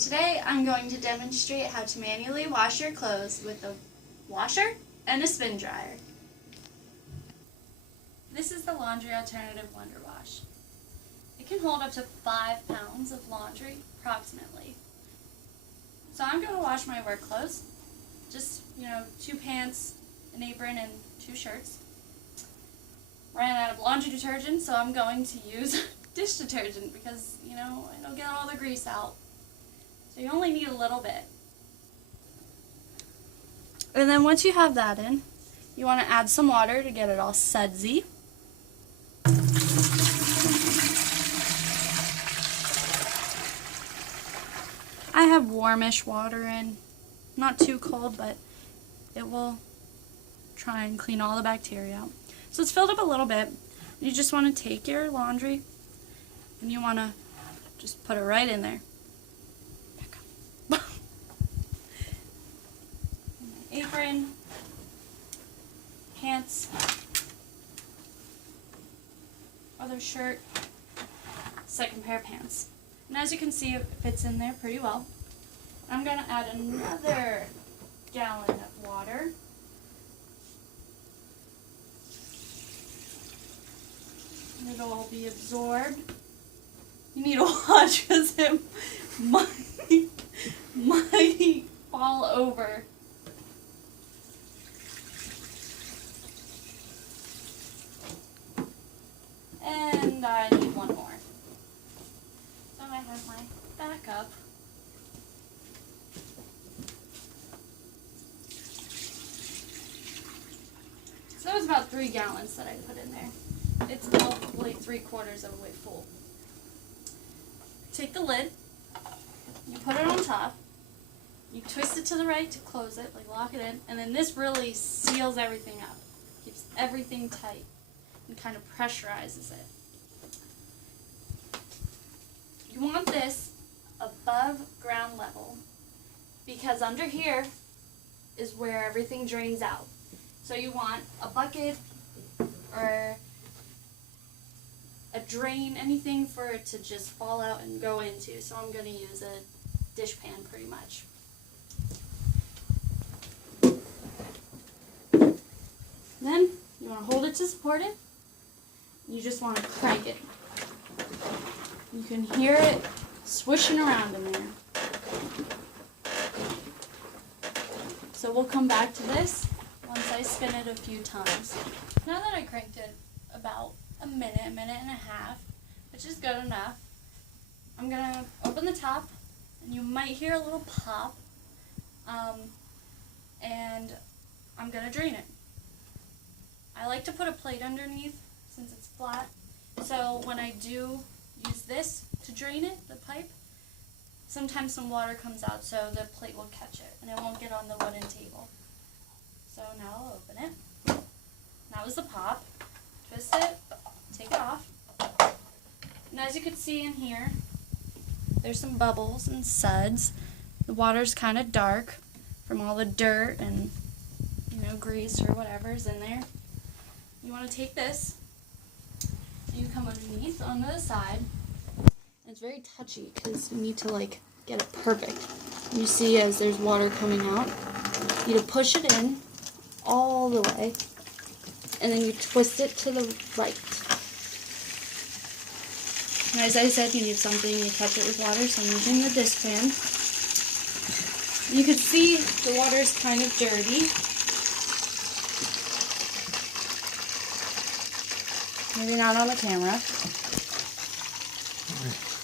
Today I'm going to demonstrate how to manually wash your clothes with a washer and a spin dryer. This is the Laundry Alternative Wonder Wash. It can hold up to 5 pounds of laundry, approximately. So I'm going to wash my work clothes. Just, 2 pants, an apron, and 2 shirts. Ran out of laundry detergent, so I'm going to use dish detergent because, it'll get all the grease out. So you only need a little bit. And then once you have that in, you want to add some water to get it all sudsy. I have warmish water in, not too cold, but it will try and clean all the bacteria out. So it's filled up a little bit. You just want to take your laundry and you want to just put it right in there. Apron, pants, other shirt, second pair of pants. And as you can see, it fits in there pretty well. I'm going to add another gallon of water. And it'll all be absorbed. You need to watch because it might fall over. And I need one more. So I have my backup. So that was about 3 gallons that I put in there. It's probably 3/4 of the way full. Take the lid, you put it on top, you twist it to the right to close it, like lock it in, and then this really seals everything up. Keeps everything tight and kind of pressurizes it. You want this above ground level because under here is where everything drains out. So you want a bucket or a drain, anything for it to just fall out and go into. So I'm going to use a dish pan pretty much. Then you want to hold it to support it. You just want to crank it. You can hear it swishing around in there. So we'll come back to this once I spin it a few times. Now that I cranked it about a minute and a half, which is good enough, I'm going to open the top, and you might hear a little pop, and I'm going to drain it. I like to put a plate underneath since it's flat, so when I do use this to drain it, the pipe, sometimes some water comes out so the plate will catch it and it won't get on the wooden table. So now I'll open it. That was the pop. Twist it, take it off. And as you can see in here, there's some bubbles and suds. The water's kind of dark from all the dirt and grease or whatever's in there. You want to take this, you come underneath on the side. It's very touchy because you need to get it perfect. You see as there's water coming out, you need to push it in all the way, and then you twist it to the right. And as I said, you need something to catch it with water, so I'm using the dish pan. You can see the water's kind of dirty. Maybe not on the camera.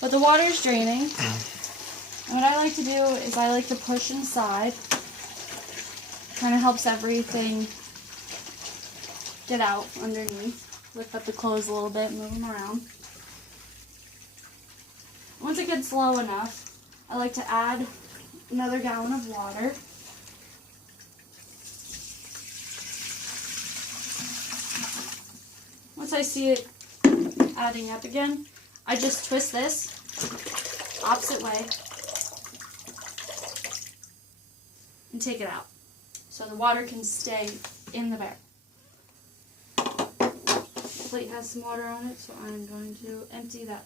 But the water's draining. And what I like to do is I like to push inside. Kind of helps everything get out underneath. Lift up the clothes a little bit, move them around. Once it gets low enough, I like to add another gallon of water. Once I see it adding up again, I just twist this opposite way and take it out so the water can stay in the barrel. The plate has some water on it, so I'm going to empty that.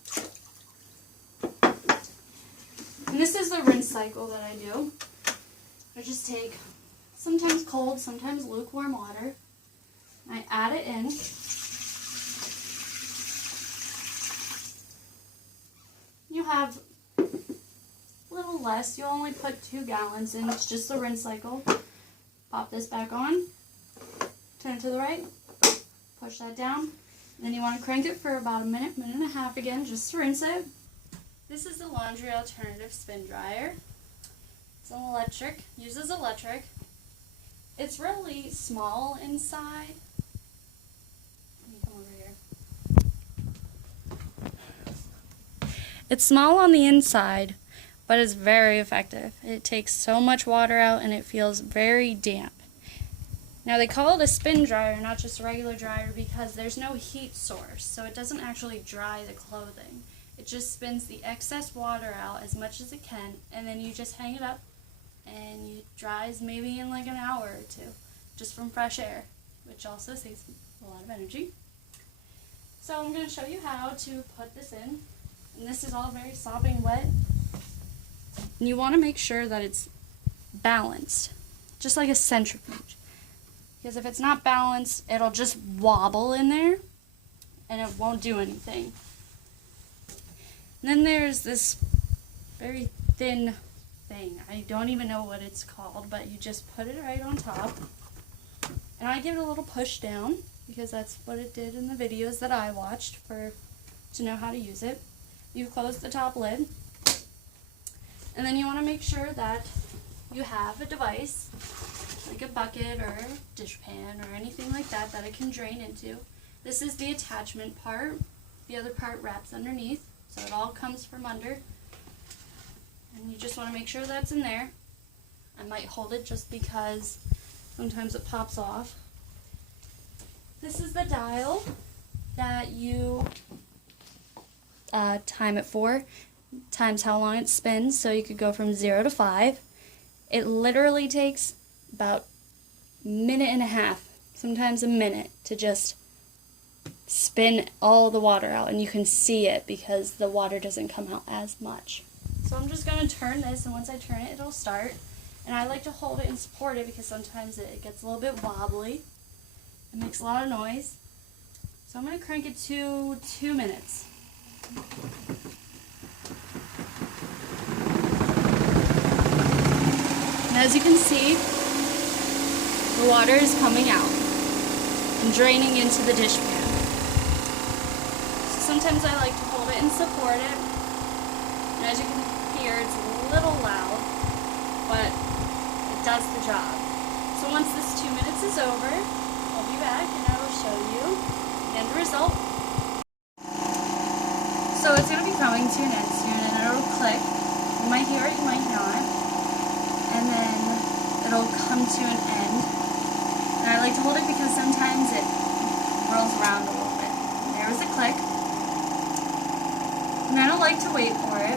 And this is a rinse cycle that I do. I just take sometimes cold, sometimes lukewarm water. I add it in. You have a little less. You'll only put 2 gallons in. It's just the rinse cycle. Pop this back on. Turn it to the right. Push that down. And then you want to crank it for about a minute, minute and a half again, just to rinse it. This is the Laundry Alternative Spin Dryer. It's an electric, uses electric. It's really small inside. Let me come over here. It's small on the inside, but it's very effective. It takes so much water out and it feels very damp. Now they call it a spin dryer, not just a regular dryer, because there's no heat source, so it doesn't actually dry the clothing. It just spins the excess water out as much as it can, and then you just hang it up, and it dries maybe in like an hour or 2, just from fresh air, which also saves a lot of energy. So I'm going to show you how to put this in, and this is all very sopping wet. And you want to make sure that it's balanced, just like a centrifuge. Because if it's not balanced, it'll just wobble in there, and it won't do anything. And then there's this very thin thing. I don't even know what it's called, but you just put it right on top. And I give it a little push down, because that's what it did in the videos that I watched to know how to use it. You close the top lid. And then you want to make sure that you have a device, like a bucket or a dish pan or anything like that, that it can drain into. This is the attachment part. The other part wraps underneath, so it all comes from under. And you just want to make sure that's in there. I might hold it just because sometimes it pops off. This is the dial that you time it for, times how long it spins, so you could go from 0 to 5. It literally takes about a minute and a half, sometimes a minute, to just spin all the water out, and you can see it because the water doesn't come out as much. So I'm just going to turn this, and once I turn it, it'll start. And I like to hold it and support it because sometimes it gets a little bit wobbly. It makes a lot of noise. So I'm going to crank it to 2 minutes. And as you can see, the water is coming out and draining into the dish pan. So sometimes I like to hold it and support it. And as you can hear, it's a little loud, but it does the job. So once this 2 minutes is over, I'll be back and I will show you the end result. So it's going to be coming to an end soon, and it'll click. You might hear it, you might not. And then it'll come to an end. And I like to hold it because sometimes it whirls around a little bit. There was a click. And I don't like to wait for it.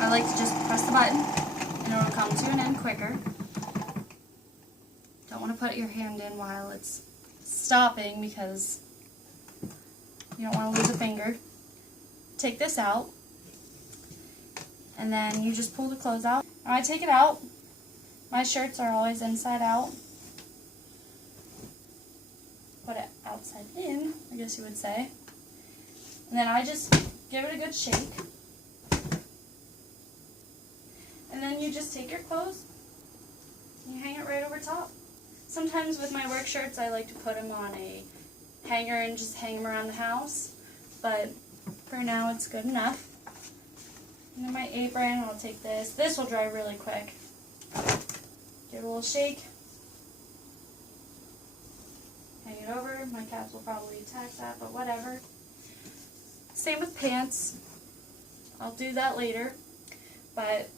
I like to just press the button and it'll come to an end quicker. Don't want to put your hand in while it's stopping because you don't want to lose a finger. Take this out, and then you just pull the clothes out. Now I take it out. My shirts are always inside out. Put it outside in, I guess you would say. And then I just give it a good shake. And then you just take your clothes and you hang it right over top. Sometimes with my work shirts I like to put them on a hanger and just hang them around the house. But for now it's good enough. And then my apron, I'll take this. This will dry really quick. Give it a little shake. Hang it over. My cats will probably attack that, but whatever. Same with pants. I'll do that later. But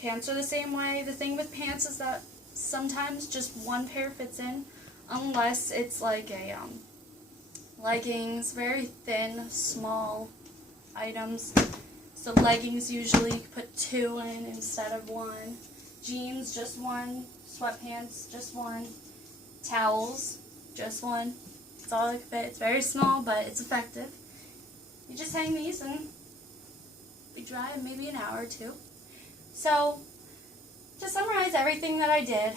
pants are the same way. The thing with pants is that sometimes just one pair fits in, unless it's like a leggings, very thin, small items. So leggings usually put 2 in instead of 1. Jeans, just 1. Sweatpants, just 1. Towels, just 1. It's all it can fit. It's very small, but it's effective. You just hang these and they dry in maybe an hour or 2. So, to summarize everything that I did,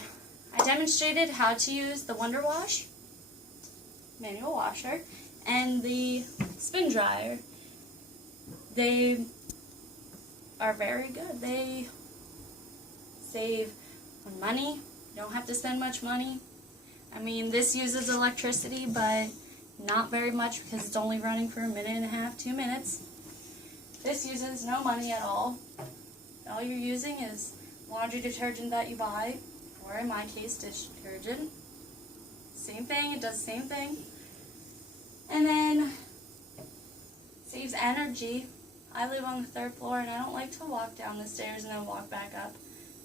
I demonstrated how to use the Wonder Wash manual washer and the spin dryer. They are very good. They save on money. You don't have to spend much money. I mean, this uses electricity, but not very much because it's only running for a minute and a half, 2 minutes. This uses no money at all. All you're using is laundry detergent that you buy, or in my case, dish detergent. Same thing, it does the same thing. And then, saves energy. I live on the 3rd floor and I don't like to walk down the stairs and then walk back up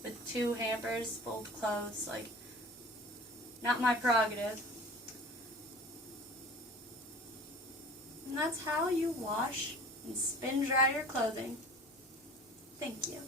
with 2 hampers full of clothes. Like, not my prerogative. And that's how you wash and spin dry your clothing. Thank you.